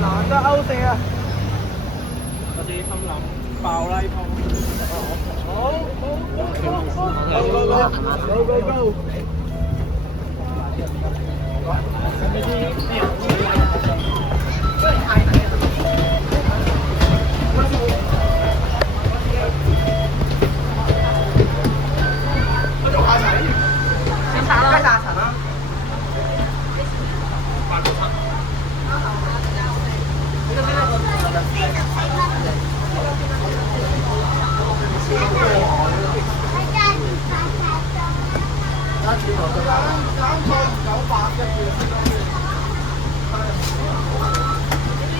難得歐四啊！我自己心諗爆拉鋪。好，go。先查啦，查查啦。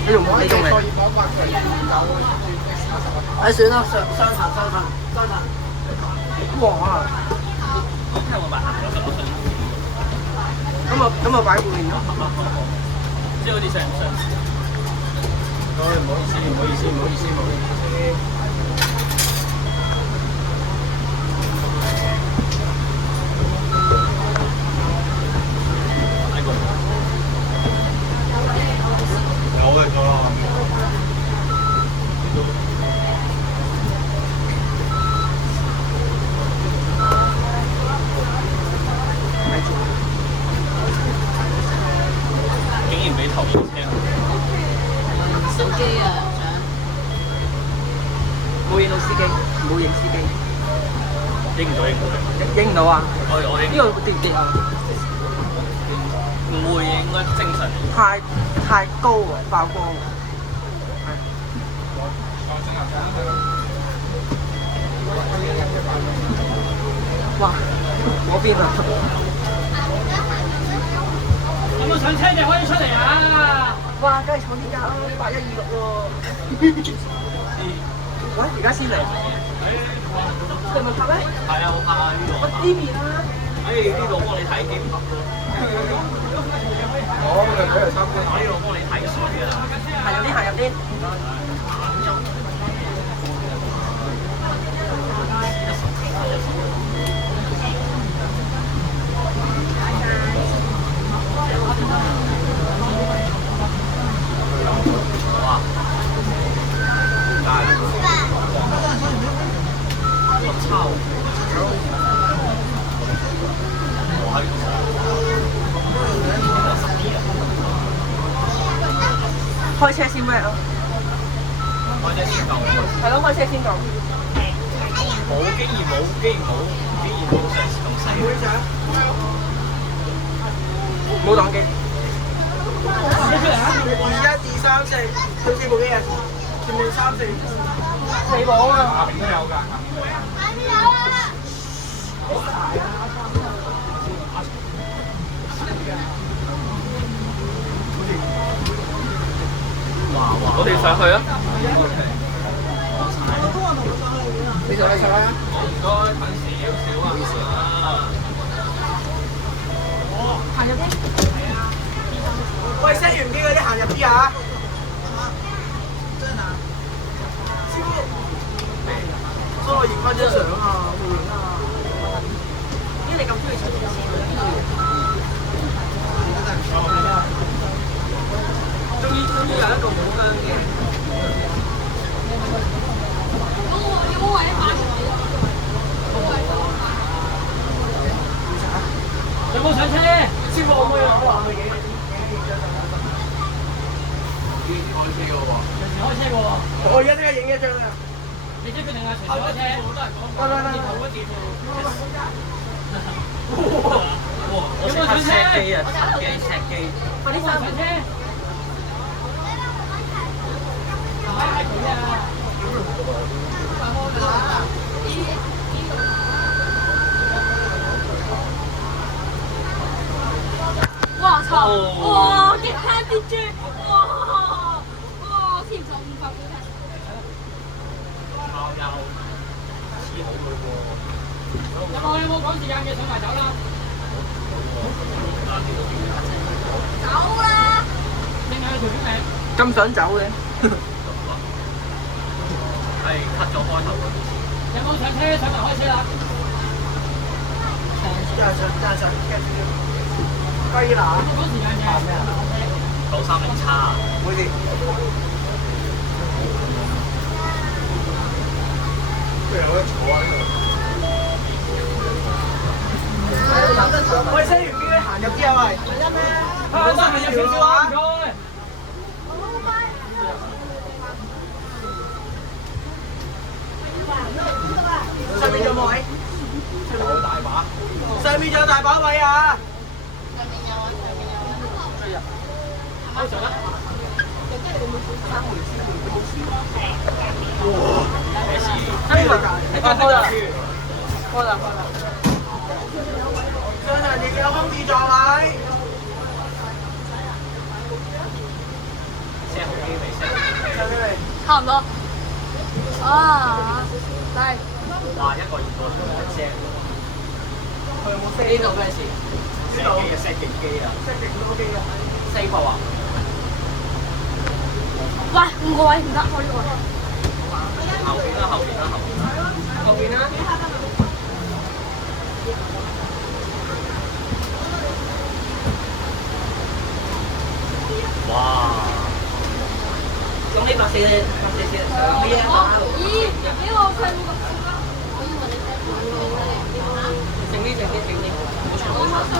你用嚟？唉，算啦，雙層。哇！睇我買行咗咁啊擺半年咯。即係好似上唔上？唔好意思。竟然俾投影車。手機啊，冇影到司機，冇影司機。影唔到。影唔到啊！我影。呢個會跌啊！唔會應該正常。太高啊，爆光。哇！嗰邊啊！有冇上車就可以出嚟啊！哇！梗係坐呢架啦，8126喎。喂，而家先嚟。你咪拍咧？係啊，我拍啊呢度。我呢邊啦。呢度幫你睇景。我咪俾佢參觀。我呢度幫你睇水啊。行入啲。開車先咩啊？開車先夠。係咯，開車先夠。竟然冇上次咁細。冇檔機。21、2、3、4，對4部機啊！前面3、4。4部啊！下邊都有㗎，下邊有啊！我哋上去啊！你上去啊！唔該，噴少啊！行入啲。喂，set 完機嗰啲行入啲啊！師傅，幫我影翻張相啊！冇影啊！咦，你咁中意出電視終於有一個好香嘅。有冇位擺？有冇上車？師傅可唔可以攞落去幾？開車嘅喎。隨時開車嘅喎。我而家即刻影一張啊！你即係決定係隨時開車，好多人講。喂，頭嗰字我即刻 set 機啊！set 機。快啲上車！係佢啊！哇操！哇，極慳啲豬！哇！添咗500俾佢。靠右，黐好佢喎。有冇趕時間嘅上埋走啦？走啦！聽下佢條片名。咁想走嘅？係 cut 咗開頭嗰啲。有冇上車？上埋開車啦！真係想。雞乸。930叉，唔好意思。佢有得坐喺度。喂，西完邊行入啲啊喂？行得係有少少啊，唔該。上面仲有冇位？有大把。上面仲有大把位啊！開上啦。咩事？開啦！上場亦有空置座位。聲好機未聲？上嚟。差唔多。啊，嚟。哇！一個二個仲有聲。佢有冇聲？呢度咩事？聲機嘅聲勁機啊！聲勁都 OK 嘅。四部啊？喂，5個位唔得，開呢個。後邊啦，後邊啦，後邊啦。後邊啦。哇！咁呢140先上咩啊？咦？呢個佢冇咁。整啲，冇錯冇錯。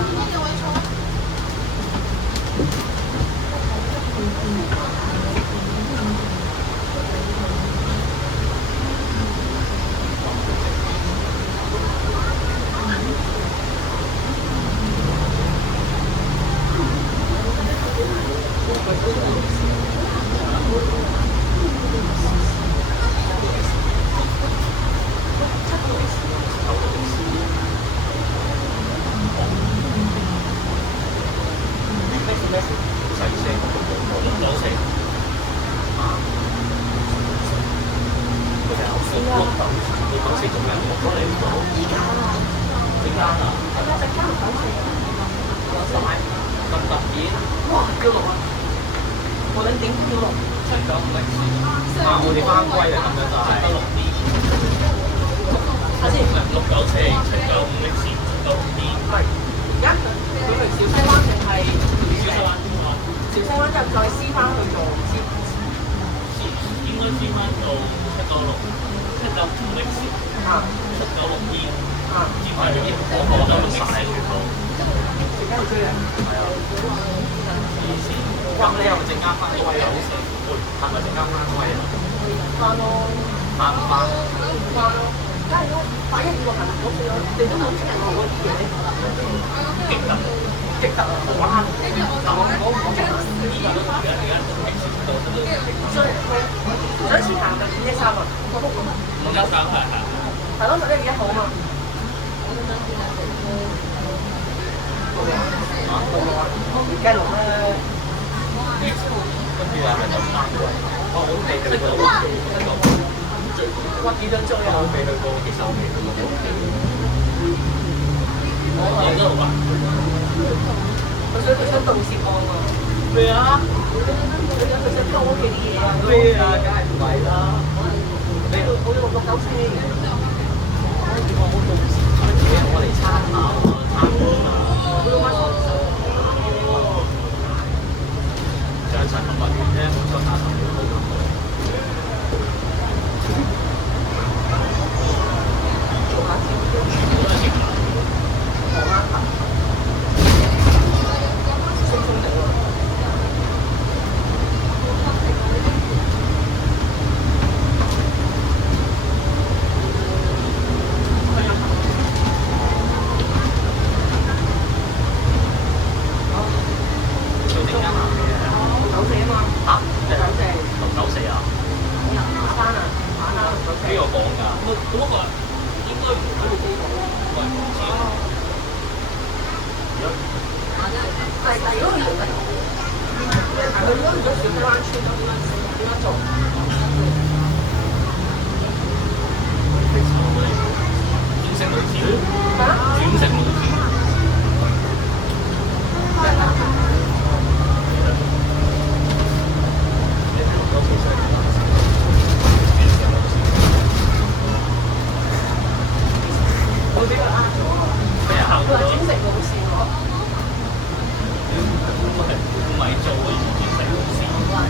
我哋翻歸啊，咁樣就係得6D。睇先694 795X 到6D。係。而家佢嚟小西灣定係小西灣小西灣之後再撕翻去做應該先翻做796 795X 796D。之後係啲我就用晒全部。而家要追啊！係啊。咁你又陣間翻歸啊？係咪陣間翻歸啊？翻咯，翻唔翻？翻咯，梗係咯，812個行嗰四個，你都冇出嚟嗰啲嘢，激突，激突啊！玩，但我所以想試行嘅113啊113係。係咯，11月1號啊嘛。而家錄咧，跟住係咪就翻歸？我未去過，哇幾張追啊！我未去過，其實我未去過。我喺度啊！佢想盜竊案啊！咩啊？佢想偷屋企啲嘢啊！咩啊？梗係唔係啦！你好似694我好重視嘢，我嚟參考啊，參考啊！上層同埋段咧，冇錯，下層好好。全部都係食物。鬆鬆地喎。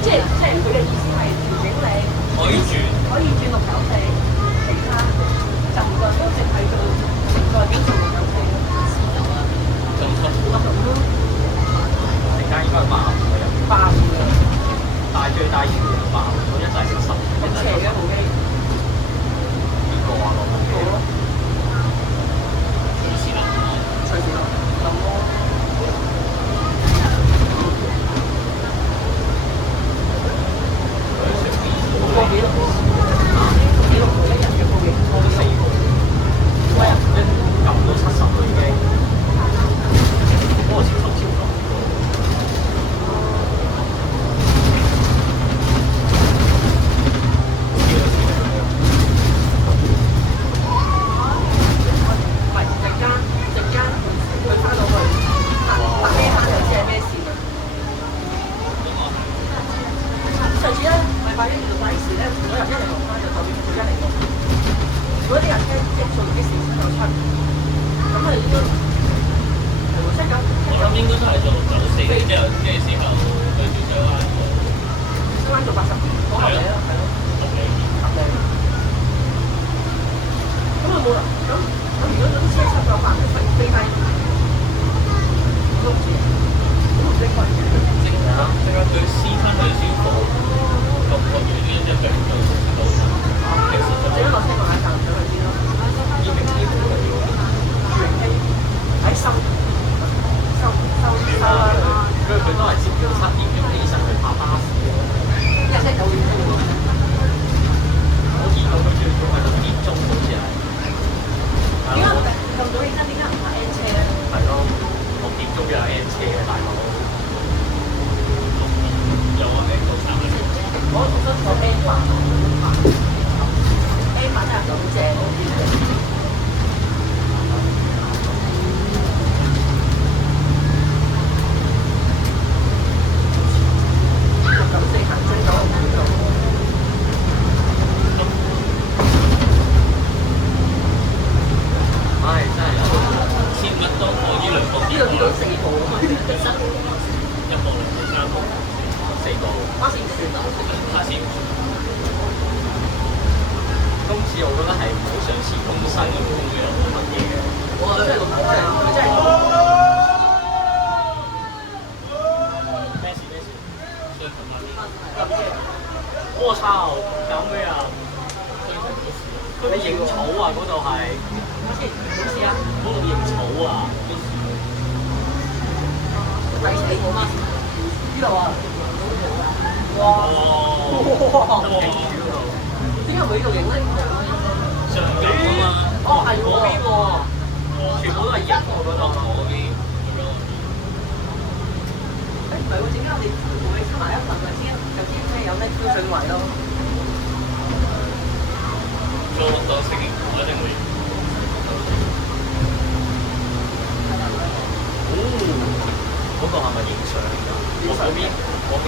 即係佢嘅意思係調整你可以轉。可以轉六九四，其他就唔代表淨係做成代表做六九四咯。咁出六咁咯，成間應該係85個人，八五嘅，但係最大型嘅85，一就係70，咁邪嘅部機，邊個啊？攞部機好咯，隨時啦。隨時咯，咁咯。個幾六？幾六一日嘅報警？多4個，哇！一撳到70啦已經，嗰個超級超唔係陣間佢翻到去，拍呢單就知係咩事啦。上次咧，禮拜一遇到大事咧，嗰日一嚟落班就代表佢一嚟落。如果啲人聽即係數啲事先有出，咁佢應該係會識㗎。我諗應該都係做694，之後跟住之後對住上彎個，啱啱做80，好合理咯，係咯，合理。合理。咁啊冇啦，咁如果嗰啲車出咗飯，飛低，都唔知，都唔識佢。佢撕翻去消防，個月都一隻腳就到。整咗落車個眼站上去先咯。依明希嗰個要，明希喺收啦，跟住佢都係朝早7點鐘起身去拍巴士嘅，一日9點鐘喎。我見到佢最早係6點鐘好似係。點解咁早起身？點解唔搭 N 車咧？係咯，6點鐘有 N 車嘅大佬。有啊，咩做3個鐘？我本身坐 N 八真係好正，我見到。694行追到唔到。唉，真係千蚊都可以兩個。呢度4部啊嘛，一部、2部、3部、4部。巴士唔算啊，巴士唔算。公司我覺得係唔好上次公司咁公嘅有乜嘢嘅。哇！真係咁多人，佢真係咩事？雙份嗰啲。我操！搞咩啊？你認草啊？嗰度係。冇事啊，嗰度認草啊？抵死我媽！呢度啊！哇！點解會呢度影咧？上邊啊嘛。哦，係嗰邊喎。全部都係人喎嗰度嗰邊。誒唔係喎，陣間我哋同你出埋一份咪先，就知咩有咩標準位咯。做6到4，我一定會。嗰個係咪影相㗎？我嗰邊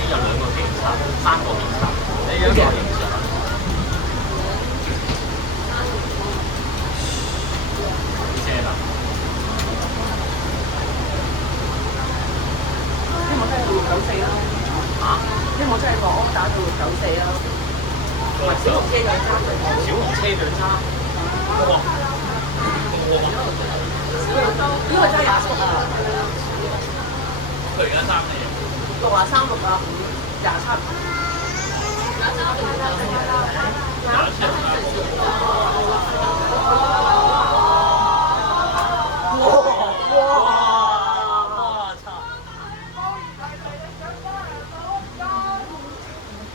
有2個警察，3個警察，你一個影相。正啊！希望真係到694啦。嚇？希望真係個安打到694啦。同埋小紅車兩揸最好。小紅車兩揸。哇！呢個真係27啊！佢而家3嘅嘢。63、65、27。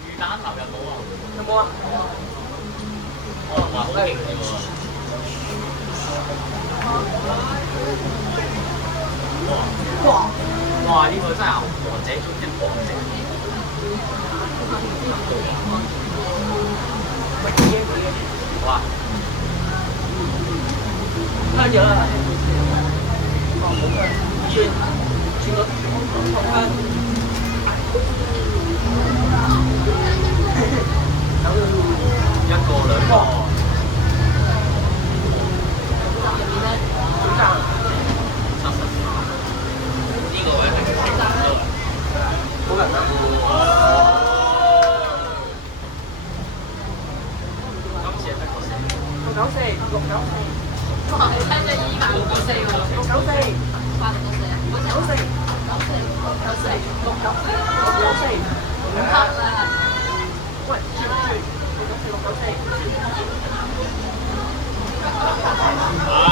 魚蛋頭有冇啊？有冇啊？哇！好勁喎！哇！哇！呢個真係王者中的王者。哇！翻咗啦！轉個紅香。一個2個。點解？呢個位係佢停咗啦。冇人啊！ 694，哇！你睇隻耳眼694喎694，八零六四啊94，694，唔得啦！喂，轉694，694。